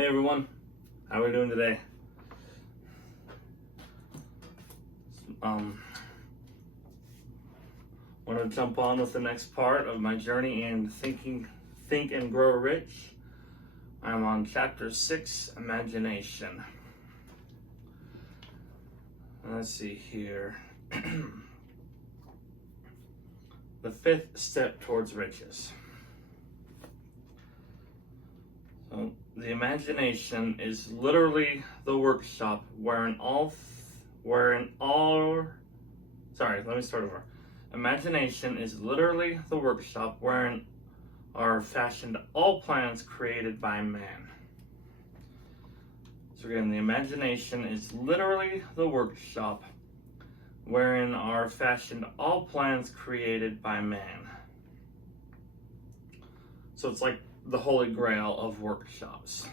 Hey everyone, how are we doing today? Want to jump on with the next part of my journey in Think and Grow Rich. I'm on chapter 6, Imagination. Let's see here. The fifth step towards riches. So, the imagination is literally the workshop Imagination is literally the workshop wherein are fashioned all plans created by man. So again, the imagination is literally the workshop wherein are fashioned all plans created by man. So it's like the holy grail of workshops.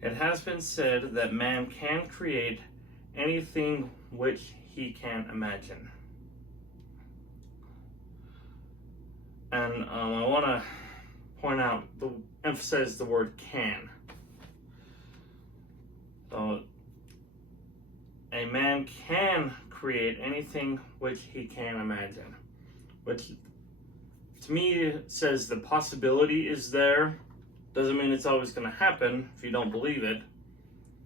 It has been said that man can create anything which he can imagine. And I want to point out, emphasize the word can. So, a man can create anything which he can imagine, which to me says the possibility is there. Doesn't mean it's always going to happen if you don't believe it.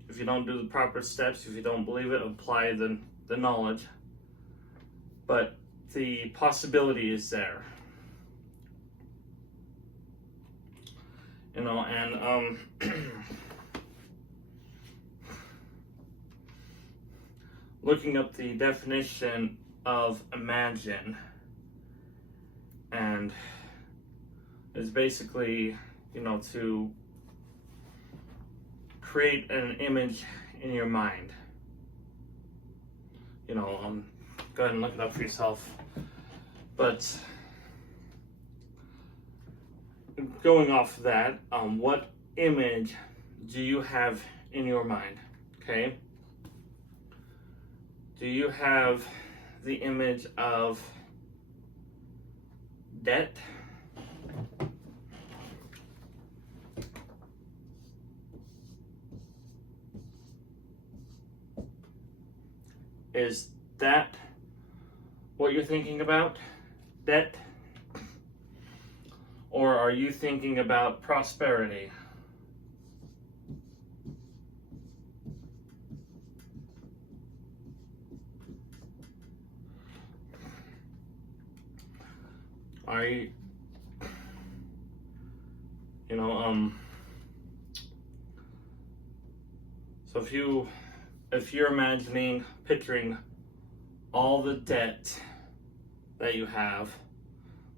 If you don't do the proper steps, if you don't believe it, apply the knowledge. But the possibility is there. And looking up the definition of imagine, and it's basically, to create an image in your mind. Go ahead and look it up for yourself. But going off of that, what image do you have in your mind? Okay. Do you have the image of debt? Is that what you're thinking about? Debt? Or are you thinking about prosperity? So if you're picturing all the debt that you have,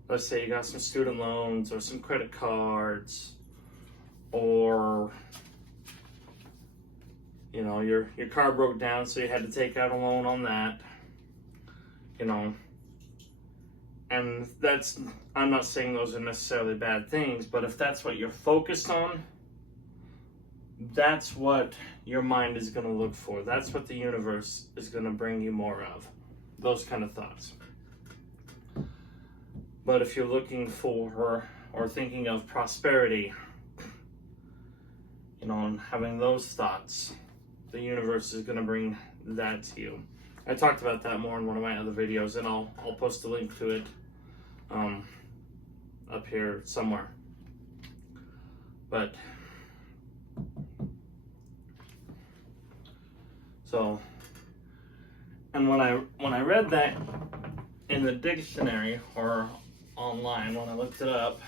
let's say you got some student loans or some credit cards, or your car broke down, so you had to take out a loan on that, and I'm not saying those are necessarily bad things, but if that's what you're focused on, that's what your mind is going to look for. That's what the universe is going to bring you more of, those kind of thoughts. But if you're looking for or thinking of prosperity, and having those thoughts, the universe is going to bring that to you. I talked about that more in one of my other videos, and I'll post a link to it up here somewhere. But and when I read that in the dictionary or online, when I looked it up,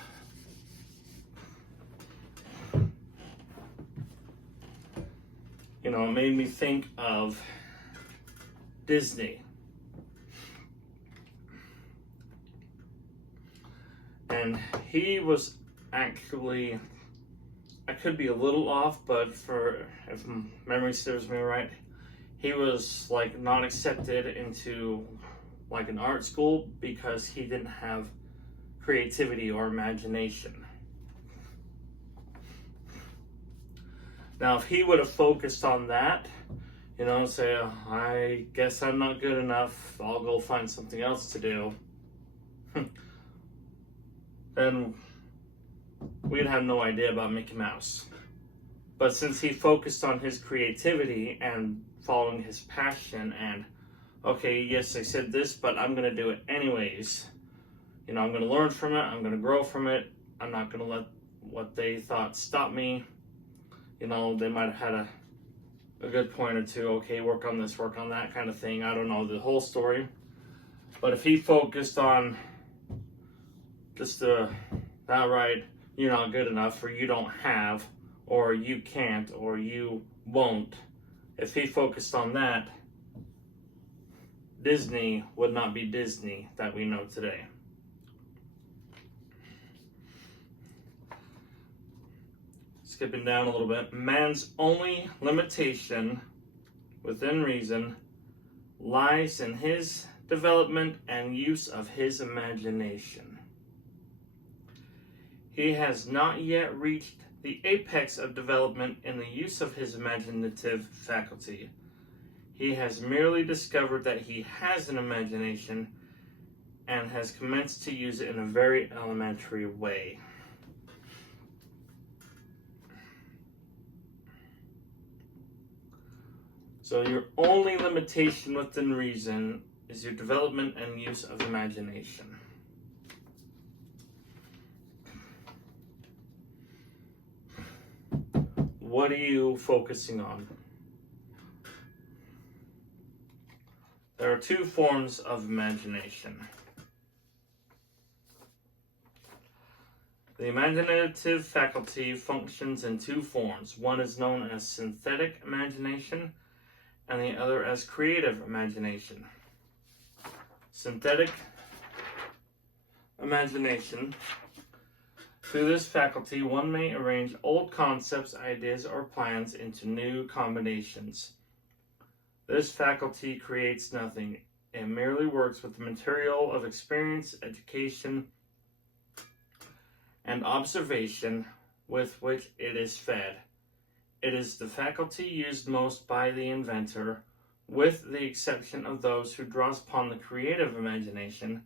it made me think of Disney. And he was actually, I could be a little off, but if memory serves me right, he was not accepted into an art school because he didn't have creativity or imagination. Now, if he would have focused on that, say, I guess I'm not good enough, I'll go find something else to do, then we'd have no idea about Mickey Mouse. But since he focused on his creativity and following his passion and, okay, yes, I said this, but I'm going to do it anyways. You know, I'm going to learn from it. I'm going to grow from it. I'm not going to let what they thought stop me. You know, they might have had a good point or two. Okay, work on this, work on that kind of thing. I don't know the whole story. But if he focused on just outright, you're not good enough, or you don't have, or you can't, or you won't, if he focused on that, Disney would not be Disney that we know today. Skipping down a little bit, man's only limitation within reason lies in his development and use of his imagination. He has not yet reached the apex of development in the use of his imaginative faculty. He has merely discovered that he has an imagination and has commenced to use it in a very elementary way. So your only limitation within reason is your development and use of imagination. What are you focusing on? There are two forms of imagination. The imaginative faculty functions in two forms. One is known as synthetic imagination, and the other as creative imagination. Synthetic imagination. Through this faculty, one may arrange old concepts, ideas, or plans into new combinations. This faculty creates nothing. It merely works with the material of experience, education, and observation with which it is fed. It is the faculty used most by the inventor, with the exception of those who draws upon the creative imagination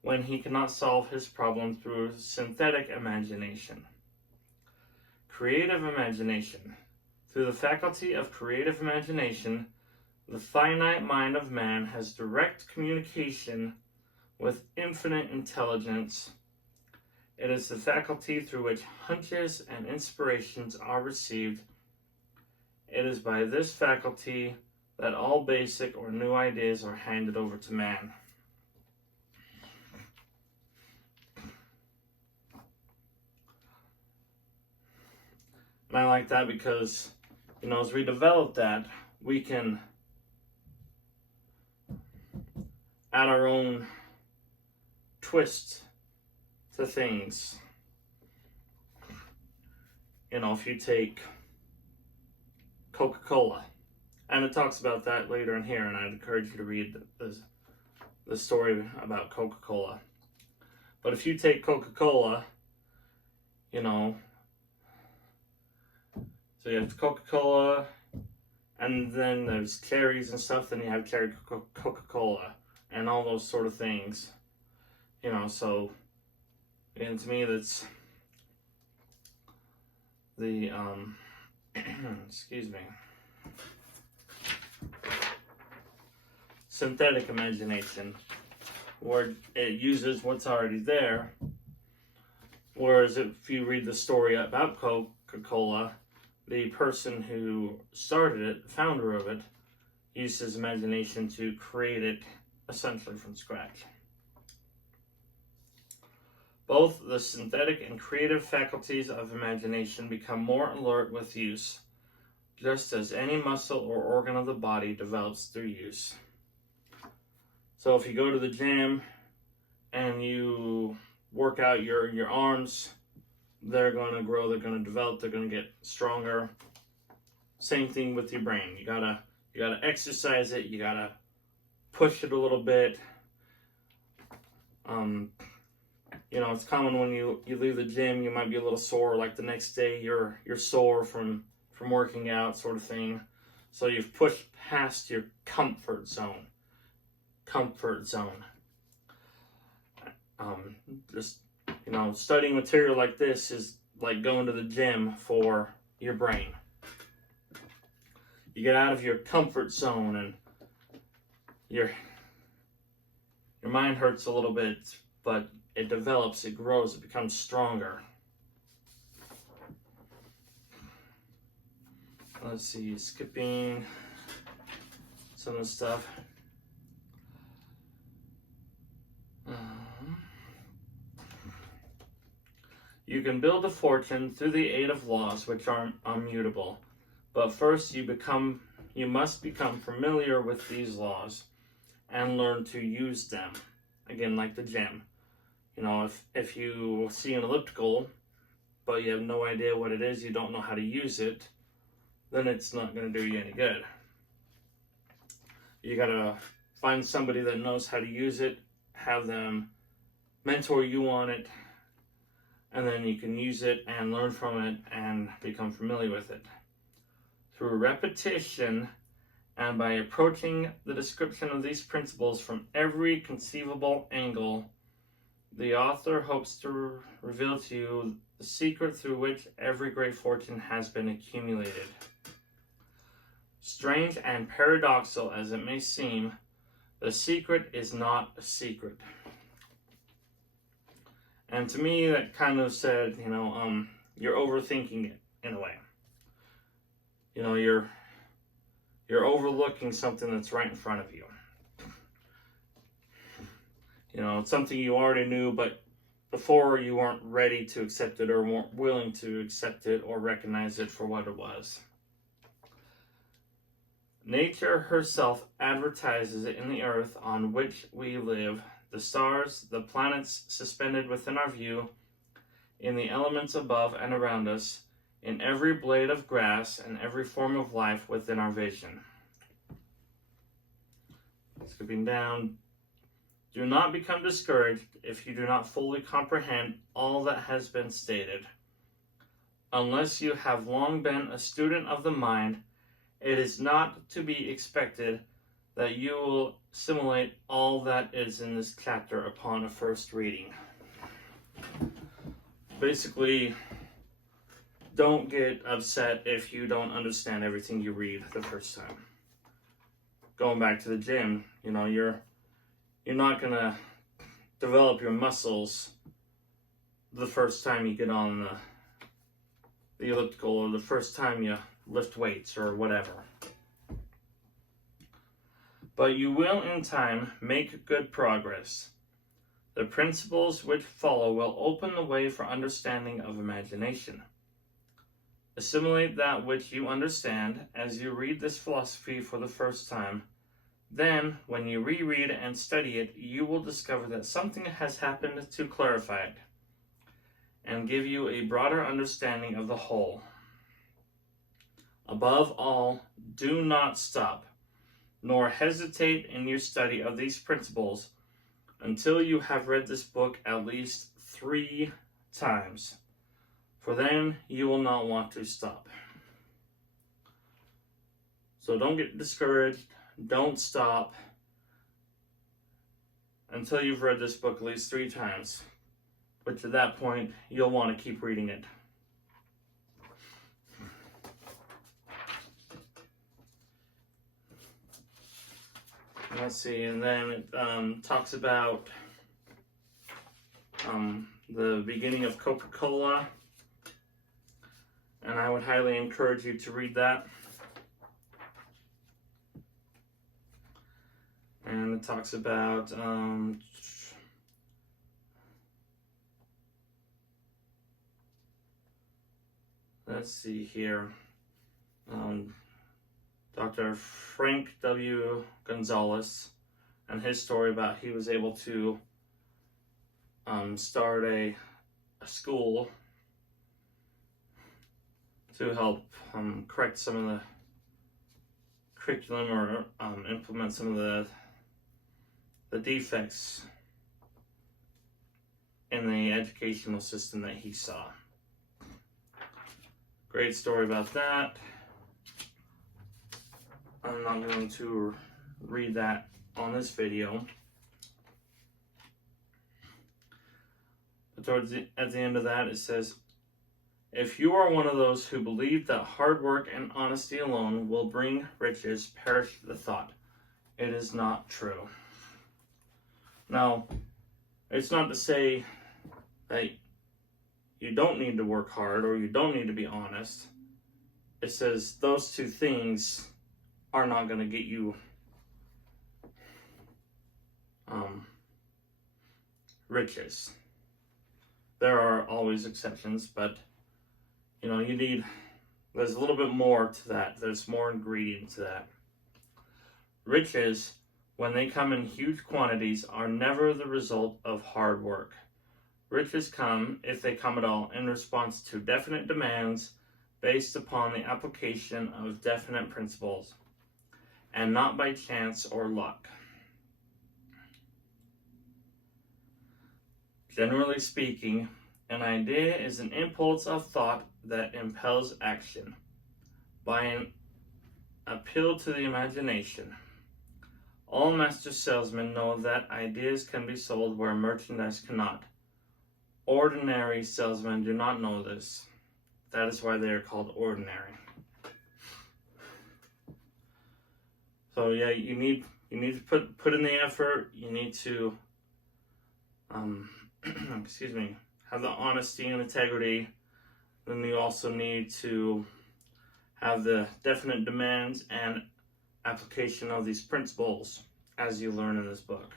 when he cannot solve his problem through synthetic imagination. Creative imagination. Through the faculty of creative imagination, the finite mind of man has direct communication with infinite intelligence. It is the faculty through which hunches and inspirations are received. It is by this faculty that all basic or new ideas are handed over to man. And I like that because, you know, as we develop that, we can add our own twist to things. You know, if you take Coca-Cola, and it talks about that later in here, and I'd encourage you to read the story about Coca-Cola. But if you take Coca-Cola, you know, so you have Coca-Cola, and then there's cherries and stuff, then you have cherry Coca-Cola, and all those sort of things. You know, so, and to me that's the, excuse me, synthetic imagination, where it uses what's already there, whereas if you read the story about Coca-Cola, the person who started it, the founder of it, used his imagination to create it essentially from scratch. Both the synthetic and creative faculties of imagination become more alert with use, just as any muscle or organ of the body develops through use. So if you go to the gym and you work out your arms, they're going to grow, they're going to develop, they're going to get stronger. Same thing with your brain. You gotta exercise it, you gotta push it a little bit. You know, it's common when you leave the gym, you might be a little sore, like the next day you're sore from working out, sort of thing. So you've pushed past your comfort zone. Just, you know, studying material like this is like going to the gym for your brain. You get out of your comfort zone and your mind hurts a little bit, but it develops, it grows, it becomes stronger. Let's see, skipping some of the stuff. You can build a fortune through the aid of laws which are immutable, but first you must become familiar with these laws and learn to use them. Again, like the gym. You know, if you see an elliptical, but you have no idea what it is, you don't know how to use it, then it's not going to do you any good. You gotta find somebody that knows how to use it, have them mentor you on it, and then you can use it and learn from it and become familiar with it. Through repetition and by approaching the description of these principles from every conceivable angle, the author hopes to reveal to you the secret through which every great fortune has been accumulated. Strange and paradoxical as it may seem, the secret is not a secret. And to me, that kind of said, you're overthinking it in a way. You know, you're overlooking something that's right in front of you. You know, it's something you already knew, but before you weren't ready to accept it or weren't willing to accept it or recognize it for what it was. Nature herself advertises it in the earth on which we live, the stars, the planets suspended within our view, in the elements above and around us, in every blade of grass and every form of life within our vision. Skipping down, do not become discouraged if you do not fully comprehend all that has been stated. Unless you have long been a student of the mind, it is not to be expected that you will assimilate all that is in this chapter upon a first reading. Basically, don't get upset if you don't understand everything you read the first time. Going back to the gym, you're not gonna develop your muscles the first time you get on the elliptical or the first time you lift weights or whatever. But you will in time make good progress. The principles which follow will open the way for understanding of imagination. Assimilate that which you understand as you read this philosophy for the first time. Then, when you reread and study it, you will discover that something has happened to clarify it and give you a broader understanding of the whole. Above all, do not stop, nor hesitate in your study of these principles until you have read this book at least 3 times, for then you will not want to stop. So don't get discouraged, don't stop until you've read this book at least 3 times, which at that point you'll want to keep reading it. Let's see, and then it talks about the beginning of Coca-Cola, and I would highly encourage you to read that. And it talks about let's see here. Dr. Frank W. Gonzalez and his story about he was able to start a school to help correct some of the curriculum or implement some of the defects in the educational system that he saw. Great story about that. I'm not going to read that on this video. But at the end of that, it says, If you are one of those who believe that hard work and honesty alone will bring riches, perish the thought. It is not true. Now, it's not to say that you don't need to work hard or you don't need to be honest. It says those two things are not going to get you riches. There are always exceptions, but there's a little bit more to that. There's more ingredient to that. Riches, when they come in huge quantities, are never the result of hard work. Riches come, if they come at all, in response to definite demands based upon the application of definite principles, and not by chance or luck. Generally speaking, an idea is an impulse of thought that impels action by an appeal to the imagination. All master salesmen know that ideas can be sold where merchandise cannot. Ordinary salesmen do not know this. That is why they are called ordinary. So yeah, you need to put in the effort. You need to have the honesty and integrity. Then you also need to have the definite demands and application of these principles as you learn in this book.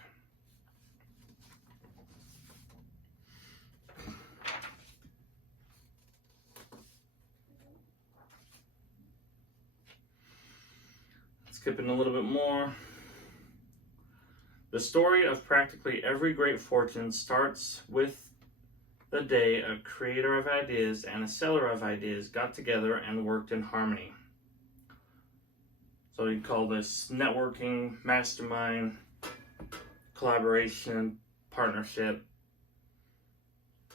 Skipping a little bit more. The story of practically every great fortune starts with the day a creator of ideas and a seller of ideas got together and worked in harmony. So you call this networking, mastermind, collaboration, partnership.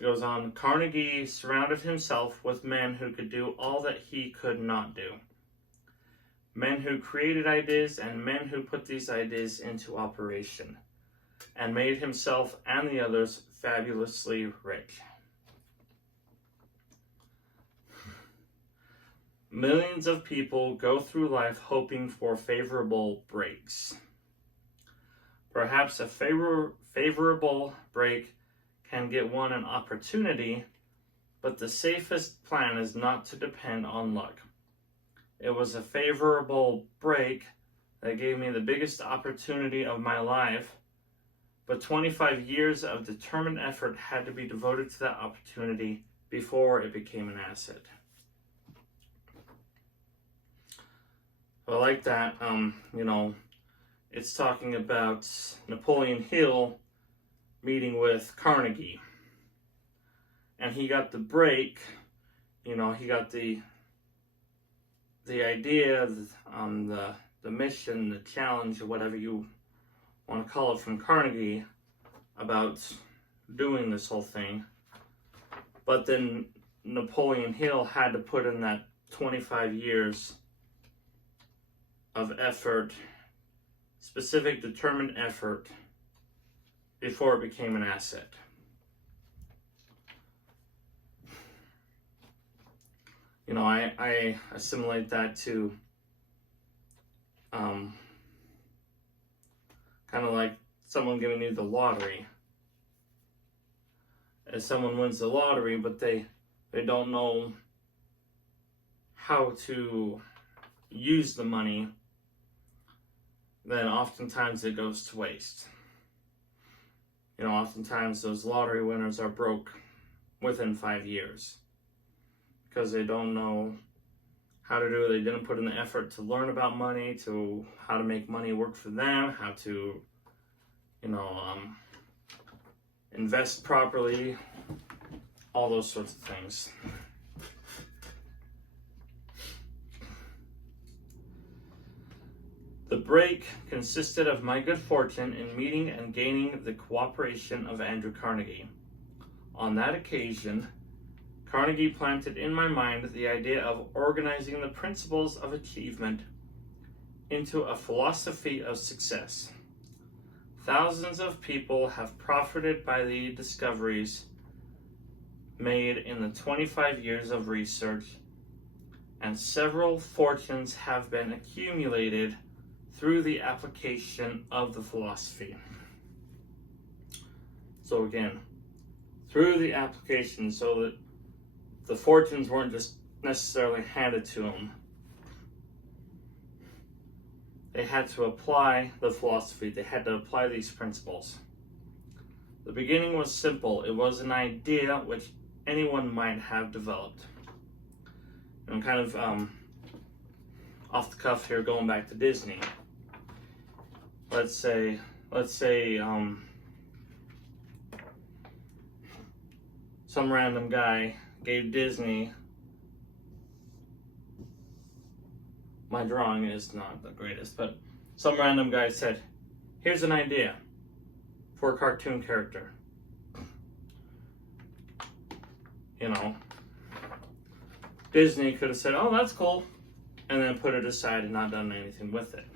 It goes on, Carnegie surrounded himself with men who could do all that he could not do. Men who created ideas and men who put these ideas into operation and made himself and the others fabulously rich. Millions of people go through life hoping for favorable breaks. Perhaps a favorable break can get one an opportunity, but the safest plan is not to depend on luck. It was a favorable break that gave me the biggest opportunity of my life, but 25 years of determined effort had to be devoted to that opportunity before it became an asset. I like that. It's talking about Napoleon Hill meeting with Carnegie. And he got the break, he got the idea, the mission, the challenge, or whatever you want to call it, from Carnegie about doing this whole thing. But then Napoleon Hill had to put in that 25 years of effort, specific determined effort, before it became an asset. I assimilate that to kind of like someone giving you the lottery. As someone wins the lottery, but they don't know how to use the money, then oftentimes it goes to waste. Oftentimes those lottery winners are broke within 5 years because they don't know how to do it. They didn't put in the effort to learn about money, to how to make money work for them, how to, invest properly, all those sorts of things. The break consisted of my good fortune in meeting and gaining the cooperation of Andrew Carnegie. On that occasion, Carnegie planted in my mind the idea of organizing the principles of achievement into a philosophy of success. Thousands of people have profited by the discoveries made in the 25 years of research, and several fortunes have been accumulated through the application of the philosophy. So again, through the application, so that the fortunes weren't just necessarily handed to them. They had to apply the philosophy. They had to apply these principles. The beginning was simple. It was an idea which anyone might have developed. And I'm kind of off the cuff here, going back to Disney. Let's say some random guy gave Disney, my drawing is not the greatest, but some random guy said, here's an idea for a cartoon character. You know, Disney could have said, oh, that's cool, and then put it aside and not done anything with it.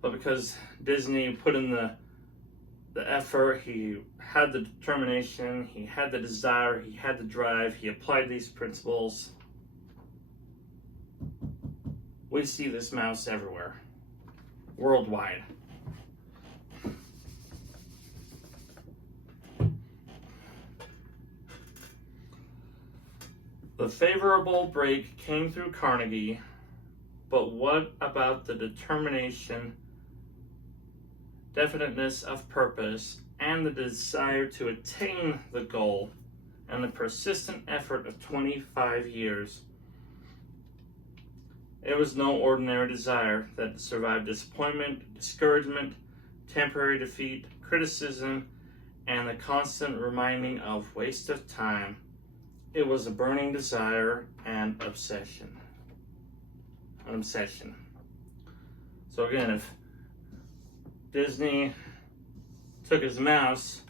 But because Disney put in the effort, he had the determination, he had the desire, he had the drive, he applied these principles, we see this mouse everywhere, worldwide. The favorable break came through Carnegie, but what about the determination, definiteness of purpose, and the desire to attain the goal, and the persistent effort of 25 years? It was no ordinary desire that survived disappointment, discouragement, temporary defeat, criticism, and the constant reminding of waste of time. It was a burning desire and obsession. An obsession. So again, if Disney took his mouse,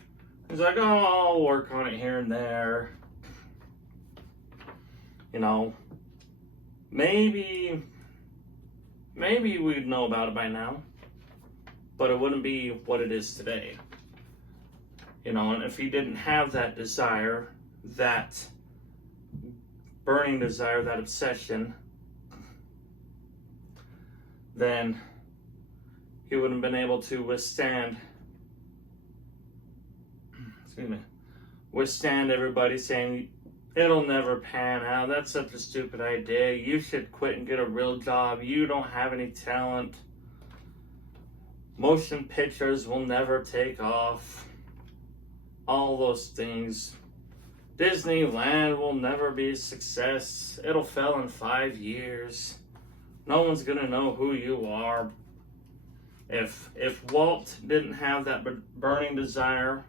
he's like, oh, I'll work on it here and there. You know, maybe we'd know about it by now, but it wouldn't be what it is today. You know, and if he didn't have that desire, that burning desire, that obsession, then he wouldn't have been able to withstand everybody saying, it'll never pan out, that's such a stupid idea, you should quit and get a real job, you don't have any talent, motion pictures will never take off, all those things. Disneyland will never be a success. It'll fail in 5 years. No one's gonna know who you are. If Walt didn't have that burning desire,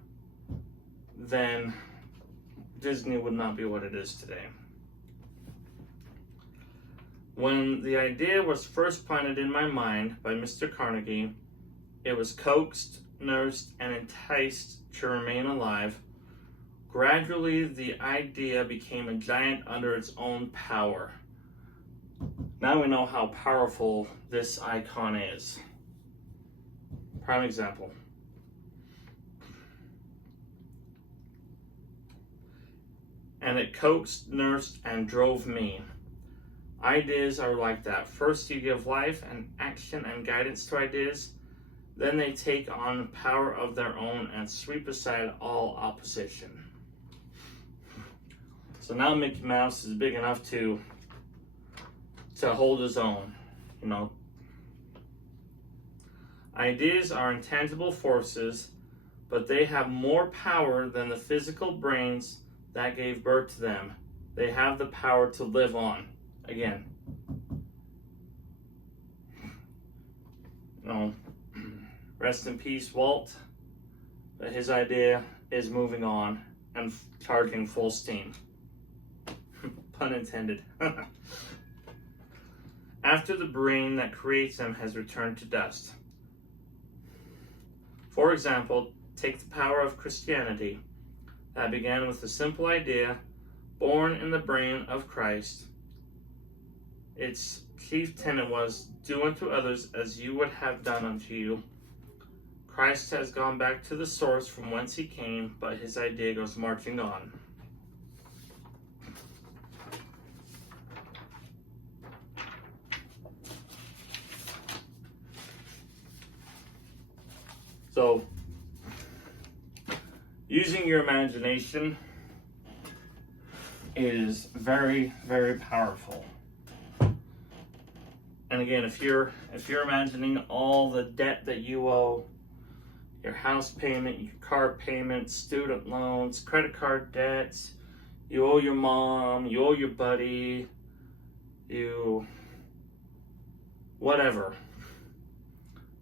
then Disney would not be what it is today. When the idea was first planted in my mind by Mr. Carnegie, it was coaxed, nursed, and enticed to remain alive. Gradually, the idea became a giant under its own power. Now we know how powerful this icon is. Prime example. And it coaxed, nursed, and drove me. Ideas are like that. First, you give life and action and guidance to ideas. Then they take on power of their own and sweep aside all opposition. So now Mickey Mouse is big enough to hold his own, you know. Ideas are intangible forces, but they have more power than the physical brains that gave birth to them. They have the power to live on. Again, you know, rest in peace, Walt. But his idea is moving on and charging full steam. Pun intended. After the brain that creates them has returned to dust. For example, take the power of Christianity that began with a simple idea born in the brain of Christ. Its chief tenet was, do unto others as you would have done unto you. Christ has gone back to the source from whence he came, but his idea goes marching on. So, using your imagination is very, very powerful. And again, if you're imagining all the debt that you owe, your house payment, your car payment, student loans, credit card debts, you owe your mom, you owe your buddy, whatever.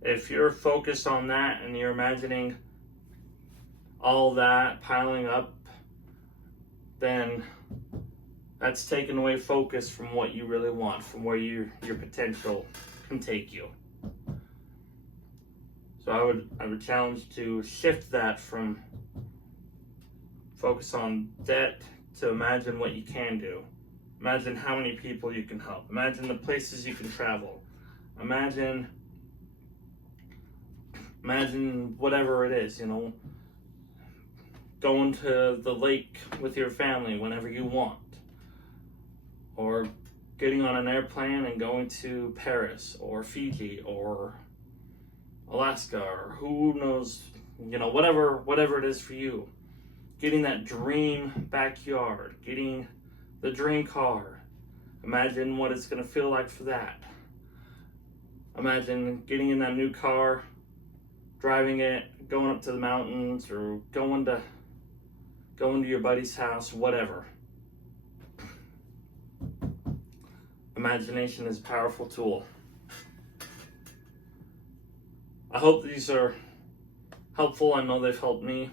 If you're focused on that and you're imagining all that piling up, then that's taking away focus from what you really want, from where your potential can take you. So I would challenge to shift that from focus on debt to imagine what you can do. Imagine how many people you can help. Imagine the places you can travel. Imagine whatever it is, going to the lake with your family whenever you want, or getting on an airplane and going to Paris or Fiji or Alaska, or who knows, whatever it is for you. Getting that dream backyard, getting the dream car. Imagine what it's going to feel like for that. Imagine getting in that new car, driving it, going up to the mountains, or going to your buddy's house, whatever. Imagination is a powerful tool. I hope these are helpful. I know they've helped me.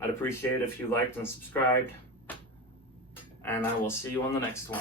I'd appreciate it if you liked and subscribed, and I will see you on the next one.